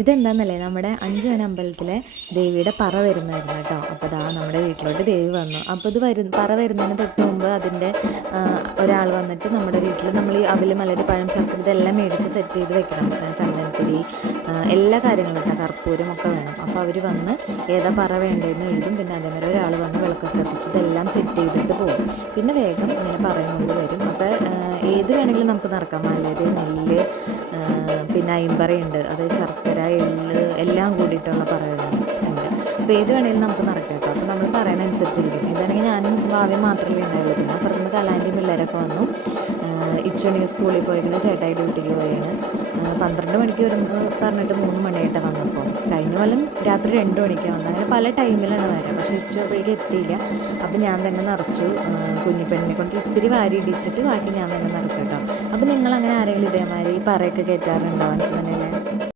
ഇതെന്താണെന്നല്ലേ, നമ്മുടെ അഞ്ചുവന അമ്പലത്തിലെ ദേവിയുടെ പറ വരുന്നതായിരുന്നു കേട്ടോ. അപ്പോൾ ദാ നമ്മുടെ വീട്ടിലോട്ട് ദേവി വന്നു. അപ്പോൾ ഇത് പറ വരുന്നതിന് തൊട്ട് മുമ്പ് അതിൻ്റെ ഒരാൾ വന്നിട്ട് നമ്മുടെ വീട്ടിൽ നമ്മൾ ഈ അവല്, മലര്, പഴം, ശർക്കര ഇതെല്ലാം മേടിച്ച് സെറ്റ് ചെയ്ത് വെക്കണം. ചന്ദനത്തിരി, എല്ലാ കാര്യങ്ങളും കേട്ടോ, കർപ്പൂരം ഒക്കെ വേണം. അപ്പോൾ അവർ വന്ന് ഏതാ പറ വേണ്ടതെന്ന് എഴുതും. പിന്നെ അതേമാതിരി ഒരാൾ വന്ന് വിളക്കൊക്കെ കത്തിച്ച് ഇതെല്ലാം സെറ്റ് ചെയ്തിട്ട് പോകും. പിന്നെ വേഗം ഇങ്ങനെ പറയുകൊണ്ട് വരും. അപ്പോൾ ഏത് വേണമെങ്കിലും നമുക്ക് നിറക്കാം. മലര്, നെല്ല്, പിന്നെ അയിമ്പറയുണ്ട്, അത് ശർക്കര, എള്ള് എല്ലാം കൂടിയിട്ടുള്ള പറയുന്നുണ്ട്. അപ്പോൾ ഏത് വേണമെങ്കിലും നമുക്ക് നിറയ്ക്കാം കേട്ടോ. അപ്പോൾ നമ്മൾ പറയുന്നതനുസരിച്ചിരിക്കും. ഇതാണെങ്കിൽ ഞാനും ഭാവിയും മാത്രമല്ലേ ഉണ്ടായുള്ളൂ. പിന്നെ അപ്പുറത്തുനിന്ന് കലാൻ്റെയും പിള്ളേരൊക്കെ വന്നു. ഇച്ചുണി സ്കൂളിൽ പോയിങ്ങനെ, ചേട്ടായി ഡ്യൂട്ടിക്ക് പോയാണ്. 12 മണിക്ക് വരുന്നത് പറഞ്ഞിട്ട് 3 മണിയായിട്ടാണ് വന്നപ്പോൾ. കഴിഞ്ഞ കൊല്ലം രാത്രി 2 മണിക്കാണ് വന്നത്. അങ്ങനെ പല ടൈമിലാണ് വരാം. പക്ഷേ ഇച്ചു അപ്പോഴേക്ക് എത്തിയില്ല. അപ്പോൾ ഞാൻ തന്നെ നിറച്ചു. കുഞ്ഞിപ്പെണ്ണിനെ കൊണ്ട് ഇത്തിരി വാരി ഇടിച്ചിട്ട് ബാക്കി ഞാൻ തന്നെ നിറച്ചു കേട്ടോ. അപ്പോൾ നിങ്ങളങ്ങനെ ആരെങ്കിലും ഇതേമാതിരി പറയൊക്കെ കയറ്റാറുണ്ടോ? അഞ്ചുമന